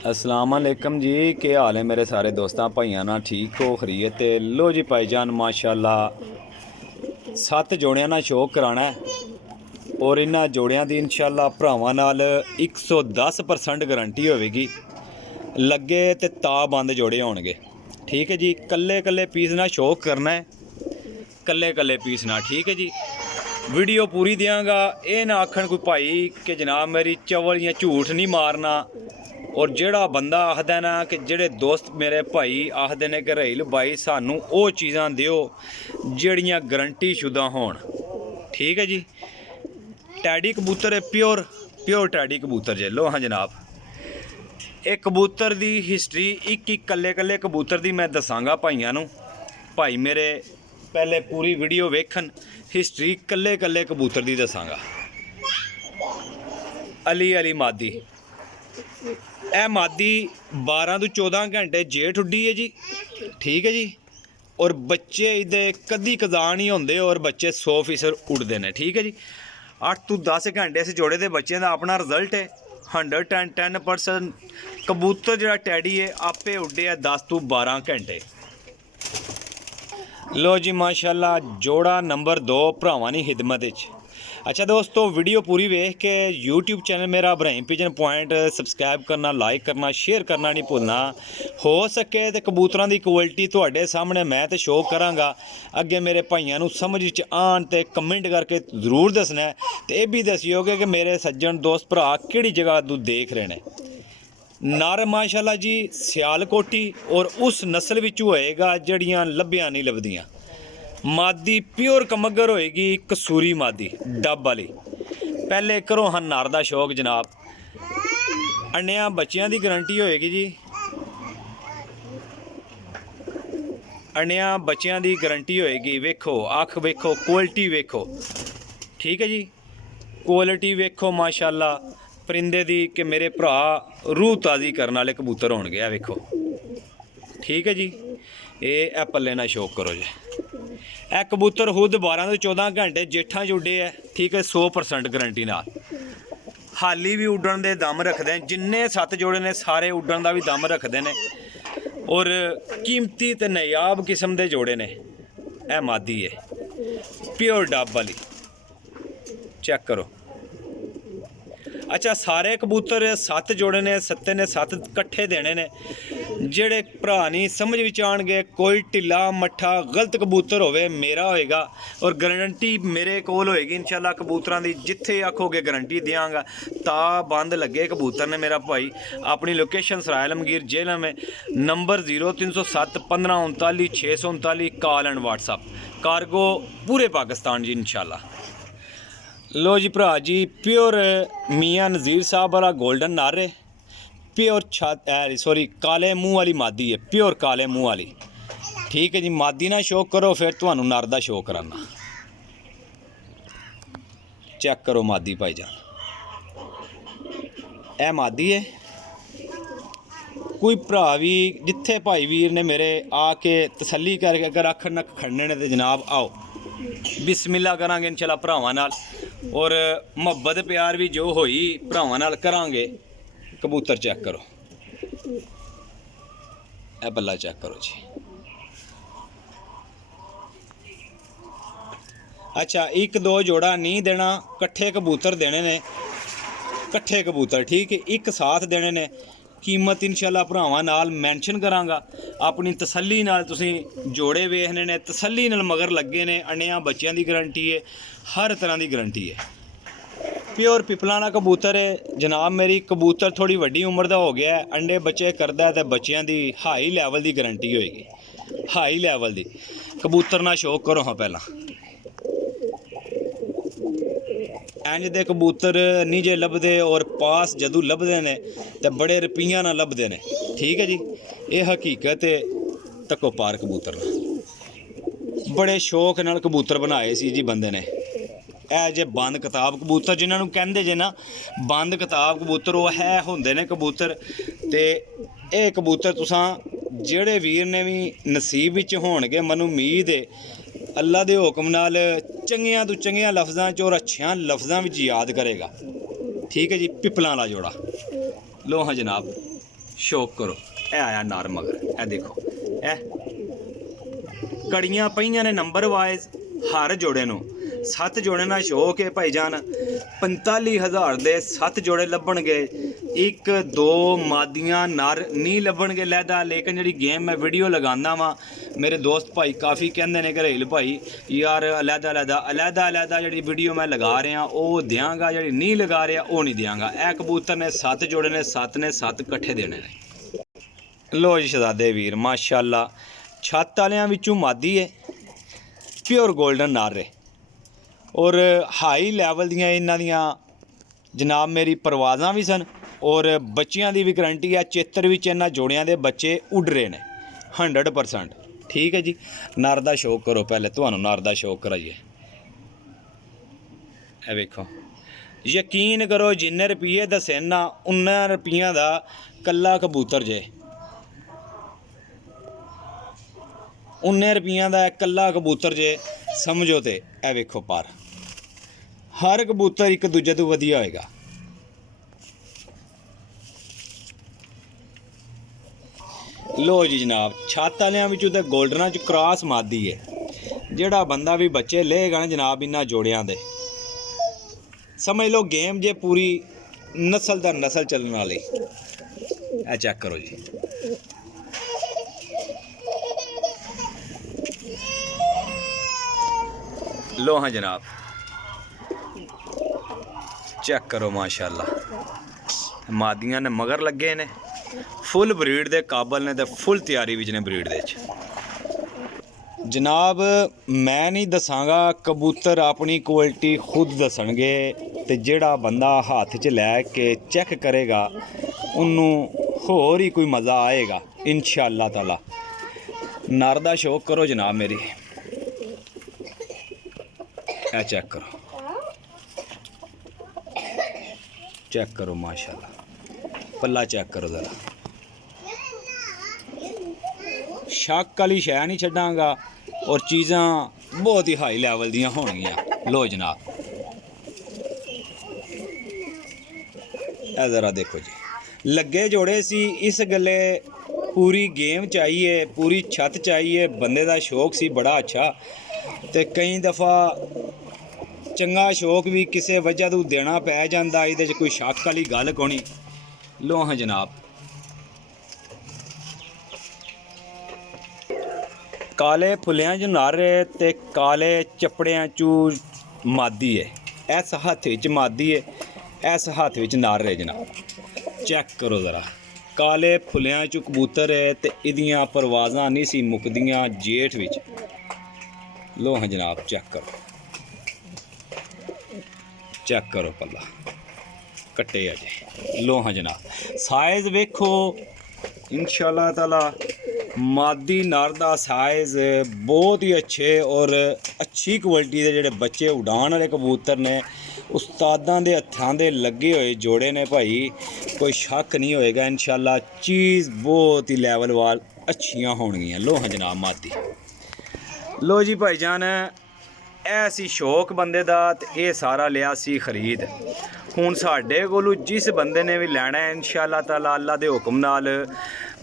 अस्सलाम वालेकुम जी। क्या हाल है मेरे सारे दोस्तों भाइयों ना, ठीक हो खरीत? लो जी भाईजान माशाल्लाह 7 जोड़ियां ना शौक कराना है और इन्हां जोड़ियां दी इंशाल्लाह भरावां नाल 110% गारंटी होवेगी। लगे ते बंद जोड़े होणगे, ठीक है जी। कल्ले कल्ले पीस ना शौक करना है, कल्ले कल्ले पीस ना, ठीक है जी। वीडियो पूरी देंगा, ये ना आखन कोई भाई कि जनाब मेरी चवल या झूठ नहीं मारना। और ਜਿਹੜਾ ਬੰਦਾ ਆਖਦਾ ਨਾ ਕਿ ਜਿਹੜੇ ਦੋਸਤ ਮੇਰੇ ਭਾਈ ਆਖਦੇ ਨੇ ਕਿ ਰਹੀਲ ਬਾਈ ਸਾਨੂੰ ਉਹ ਚੀਜ਼ਾਂ ਦਿਓ ਜਿਹੜੀਆਂ ਗਰੰਟੀ ਸ਼ੁਦਾ ਹੋਣ, ਠੀਕ ਹੈ ਜੀ। ਟੈਡੀ ਕਬੂਤਰ ਹੈ, ਪਿਓਰ ਟੈਡੀ ਕਬੂਤਰ ਜੇ ਲੋ। ਹਾਂ ਜਨਾਬ, ਇਹ ਕਬੂਤਰ ਦੀ ਹਿਸਟਰੀ ਇੱਕ ਕੱਲੇ ਕੱਲੇ ਕਬੂਤਰ ਦੀ ਮੈਂ ਦੱਸਾਂਗਾ ਭਾਈਆਂ ਨੂੰ। ਭਾਈ ਮੇਰੇ ਪਹਿਲੇ ਪੂਰੀ ਵੀਡੀਓ ਵੇਖਣ, ਹਿਸਟਰੀ ਕੱਲੇ ਕੱਲੇ ਕਬੂਤਰ ਦੀ ਦੱਸਾਂਗਾ। ਅਲੀ ਮਾਦੀ, ਇਹ ਮਾਦੀ 12 ਤੋਂ 14 ਘੰਟੇ ਜੇਠ ਉੱਡੀ ਹੈ ਜੀ, ਠੀਕ ਹੈ ਜੀ। ਔਰ ਬੱਚੇ ਇਹਦੇ ਕਦੀ ਕਜ਼ਾਨ ਨਹੀਂ ਹੁੰਦੇ ਔਰ ਬੱਚੇ 100% ਉੱਡਦੇ ਨੇ, ਠੀਕ ਹੈ ਜੀ। 8 ਤੋਂ 10 ਘੰਟੇ ਇਸ ਜੋੜੇ ਦੇ ਬੱਚਿਆਂ ਦਾ ਆਪਣਾ ਰਿਜ਼ਲਟ ਹੈ 110% ਕਬੂਤਰ ਜਿਹੜਾ ਟੈਡੀ ਹੈ ਆਪੇ ਉੱਡੇ ਆ 10 ਤੋਂ 12 ਘੰਟੇ। लो जी माशाल्लाह जोड़ा नंबर 2 भरावां दी खिदमत विच। अच्छा दोस्तों, वीडियो पूरी वेख के यूट्यूब चैनल मेरा इब्राहिम पिजन पॉइंट सबसक्राइब करना, लाइक करना, शेयर करना नहीं भुलना। हो सके तो कबूतरां दी क्वालिटी तुहाडे सामने मैं तो शो करांगा, अगे मेरे भाइयों नूं समझ विच आण ते कमेंट करके जरूर दसना है। ते यह भी दसिओगे कि मेरे सज्जन दोस्त भरा किहड़ी जगह तों देख रहे हैं। नर माशाल्लाह जी सियालकोटी और उस नस्ल विच होएगा जड़ियां लभ्यां नहीं लभदियां। मादी प्योर कमगर होएगी, कसूरी मादी डब वाली। पहले करो हाँ नर दा शौक जनाब। अन्नियां बच्चियां दी गारंटी होएगी जी, अन्नियां बच्चियां दी गारंटी होएगी। वेखो अख वेखो, क्वालिटी वेखो, ठीक है जी। क्वालिटी वेखो माशाल्लाह परिंदे दी कि मेरे भरा रूह ताज़ी करने वाले कबूतर होणगे। आ वेखो, ठीक है जी। ये पल्ले ना शौक करो जी। ए कबूतर खुद 12 ਤੋਂ 14 घंटे जेठा च उड्डे है, ठीक है। 100% गारंटी नाल हाली भी उड्डण दे दम रखते हैं। जिन्ने 7 जोड़े ने सारे उड्डण दा भी दम रखते हैं और कीमती ते नायाब किस्म के जोड़े ने। ए मादी है प्योर डब वाली, चेक करो। अच्छा सारे कबूतर 7 जोड़े ने, 7 ने 7 कट्ठे देने ने। जेड़े भरा नहीं समझ विच आउणगे, कोई ढिला मट्ठा गलत कबूतर होवे मेरा होएगा और गारंटी मेरे कोल होएगी इंशाल्लाह। कबूतरां दी जिथे आखोगे गारंटी देंगा। ता बंद लगे कबूतर ने मेरा भाई। अपनी लोकेशन सराय आलमगीर जेल में, number 0307 1539 639, call and WhatsApp. Cargo पूरे पाकिस्तान जी इंशाल्लाह। लो जी भरा जी, प्योर मियाँ नज़ीर साहब वाला गोल्डन नर है, प्योर सॉरी काले मूँह वाली मादी है, प्योर काले मूँह वाली, ठीक है जी। मादी ना शौक करो फिर तुहानू नर दा शौक कराना। चेक करो मादी भाईजान, ए मादी है। कोई भरा भी जिथे भाई वीर ने मेरे आके तसल्ली करके अगर अखर न खड़ने ने तो जनाब आओ बिस्मिल्लाह करांगे इंशाल्लाह भरावां नाल। और मुहब्बत प्यार भी जो होई भरावां नाल करांगे। कबूतर चेक करो, ए बल्ला चेक करो जी। अच्छा 1-2 जोड़ा नहीं देना, कट्ठे कबूतर देने ने, कट्ठे कबूतर, ठीक है। एक साथ देने ने। कीमत इंशाल्लाह भरावां नाल मैंशन करांगा। अपनी तसल्ली नाल तुसीं जोड़े वेखने ने, तसल्ली नाल मगर लगे ने। अन्नियां बच्चियां दी गारंटी है, हर तरह की गारंटी है। प्योर पिपलाना कबूतर है जनाब मेरी। कबूतर थोड़ी वड्डी उम्र का हो गया है, अंडे बच्चे करदा है तो बच्चियां दी हाई लैवल की गारंटी होएगी, हाई लैवल की। कबूतर ना शौक करो हाँ पहला। इंज दे कबूतर नहीं जे लभदे और पास जदों लभदे ने तो बड़े रुपइयां नाल लभदे ने, ठीक है जी। ये हकीकत है। तको पार कबूतर बड़े शौक नाल कबूतर बनाए सी जी बंदे ने। ए जे बंद किताब कबूतर जिन्होंने कहते जे ना बंद किताब कबूतर, वो है होंदे ने कबूतर। तो ये कबूतर तुसां जेड़े वीर ने भी नसीब विच होणगे, मैनूं उम्मीद है अल्लाह के हुक्म नाल चंगियां तो चंगियां लफ्ज़ां च और अच्छियां लफ्ज़ां विच याद करेगा, ठीक है जी। पिपलां वाला जोड़ा लो हाँ जनाब, शौक करो। ए आया नार मगर, ए देखो ए कड़ियाँ पईयां ने नंबर वाइज हर जोड़े नूं। 7 जोड़े ना शौक है भाईजान। 45,000 दे 7 जोड़े लभणगे। 1 2 मादियां नर नहीं लभणगे लैदा। लेकिन जी गेम मैं वीडियो लगाना वा, मेरे दोस्त भाई काफ़ी कहते हैं घरेल भाई यार अलहदा अलहदा अलहदा अलहदा जी वीडियो मैं लगा रहा वो देंगा, जी नहीं लगा रहा वो नहीं देंगा। ए कबूतर ने 7 जोड़े ने 7 कट्ठे देने ने। लो जी शहजादे वीर माशाअल्लाह छत वालियां विचों मादी है, प्योर गोल्डन नारे और हाई लैवल दियां इन्हां दियां जनाब मेरी परवाज़ां भी सन और बच्चियां दी भी गारंटी है। चेतर विच इन्हां जोड़ियां दे बच्चे उड़ रहे ने 100%। ठीक है जी। नर दा शौक करो, पहले तुहानूं नर दा शौक कराइए। ए वेखो यकीन करो जिन्ने रुपये दस्से ना उन्ना रुपये दा कल्ला कबूतर जे, उन्ने रुपये का कल्ला कबूतर जे समझो। तो ए वेखो पर हर कबूतर एक दूजे तो वधिया होएगा। लो जी जनाब छत वालियां विचों ते गोल्डना च क्रॉस मादी है। जिहड़ा बंदा भी बच्चे लेगा ना जनाब इन्हां जोड़ियां दे, समझ लो गेम जे पूरी नस्ल दर नस्ल चलने वाली। ए चेक करो जी। लो हाँ जनाब चेक करो माशाअल्लाह मादियां ने मगर लगे ने फुल ब्रीड दे काबल ने ते फुल तैयारी विच ने ब्रीड दे जनाब। मैं नहीं दसांगा कबूतर अपनी क्वालिटी खुद दसणगे ते जेड़ा बंदा हाथ च लैके चेक करेगा उन्नू होर ही कोई मज़ा आएगा इंशाअल्लाह ताला। नर दा शौक करो जनाब मेरी। ए चेक करो, चेक करो माशाल्लाह पल्ला चेक करो ज़रा। शक वाली शै नहीं छड्डांगा और चीज़ां बहुत ही हाई लैवल दियां होणगियां। लो जनाब ए ज़रा देखो जी लगे जोड़े सी इस गल्ले पूरी गेम चाहिए, पूरी छत चाहिए। बंदे दा शौक सी बड़ा अच्छा ते कई दफ़ा चंगा शौक भी किसी वजह तो देना पै जाता। ये कोई शक वाली गल कोनी। लो हाँ जनाब काले फुलियां च नर ते काले चपड़ियां चू मादी है। इस हत्थ विच मादी है, इस हत्थ विच नर है जनाब। चेक करो ज़रा काले फुलियां चू कबूतर है ते इदियां परवाज़ां नहीं सी मुकदियां जेठ विच। लो हाँ जनाब चेक करो, चेक करो पल्ला कट्टे अजे। लो हाँ जनाब साइज़ वेखो इंशाअल्लाह ताला मादी नर दा साइज़ बहुत ही अच्छे और अच्छी क्वालिटी दे जेहड़े बच्चे उड़ान वाले कबूतर ने उस्तादां दे हत्थां दे लगे हुए जोड़े ने भाई। कोई शक नहीं होएगा इंशाअल्लाह चीज़ बहुत ही लैवल वाल अच्छियां होणगियां। लो हाँ जनाब मादी। लो जी भाईजान ऐसी शौक बंदे दा ते ये सारा लिया सी खरीद। हुण साडे कोलों जिस बंदे ने भी लैना है इंशाअल्लाह ताला अल्लाह दे हुक्म नाल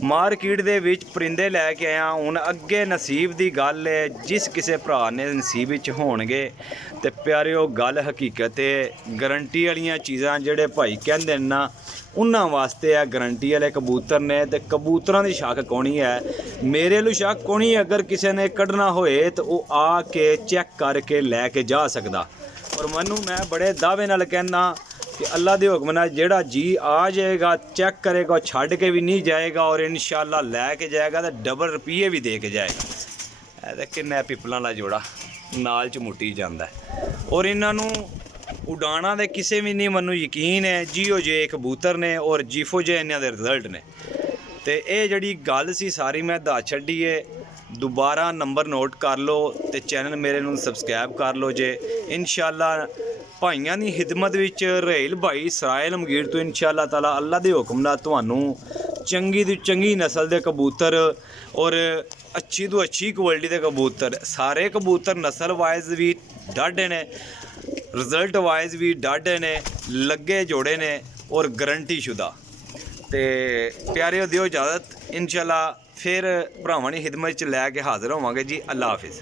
मार्केट दे विच परिंदे लैके आया। हुण अगे नसीब दी गल है, जिस किसे भरा ने नसीब विच होणगे ते प्यारिओ गल हकीकत है। गारंटी वालियां चीज़ां जेहड़े भाई कहंदे ना उन्हां वास्ते है गारंटी वाले कबूतर ने ते कबूतरां दी शक कोनी है। मेरे लू शक कोनी, अगर किसी ने कढ़ना होए तो वह आके चेक करके लैके जा सकदा। और मैनू मैं बड़े दावे नाल कहना कि अल्लाह दे हुक्म नाल जेड़ा जी आ जाएगा चेक करेगा छड़ के भी नहीं जाएगा और इंशाअल्लाह लैके जाएगा तो डबल रुपये भी दे के जाएगा। ऐ किन्ना पिपलां दा जोड़ा नाल च मुट्टी जांदा है। और इन्हां उड़ाना दे किसे भी नहीं, मैनू यकीन है जियो जे कबूतर ने और जीफो जे इन्हां दे रिजल्ट ने। तो ये जड़ी गल सी सारी मैं दस छड्डी है। दोबारा नंबर नोट कर लो तो चैनल मेरे नूं सबसक्राइब कर लो जे। इंशाअल्लाह भाइयों की खिदमत विच रहेल भाई सरायल मगीर तो इंशाअल्लाह ताला अल्लाह दे हुक्म नाल तुहानूं चंगी तो चंगी नस्ल के कबूतर और अच्छी तो अच्छी क्वालिटी के कबूतर, सारे कबूतर नस्ल वाइज भी डाढ़े ने, रिजल्ट वाइज भी डाढ़े ने, लगे जोड़े ने और गारंटी शुदा। ਤੇ ਪਿਆਰਿਓ ਦਿਓ ਇਜਾਜ਼ਤ, ਇਨਸ਼ਾਅੱਲਾ ਫਿਰ ਭਰਾਵਾਂ ਦੀ ਖਿਦਮਤ 'ਚ ਲੈ ਕੇ ਹਾਜ਼ਰ ਹੋਵਾਂਗੇ ਜੀ। ਅੱਲਾ ਹਾਫਿਜ਼।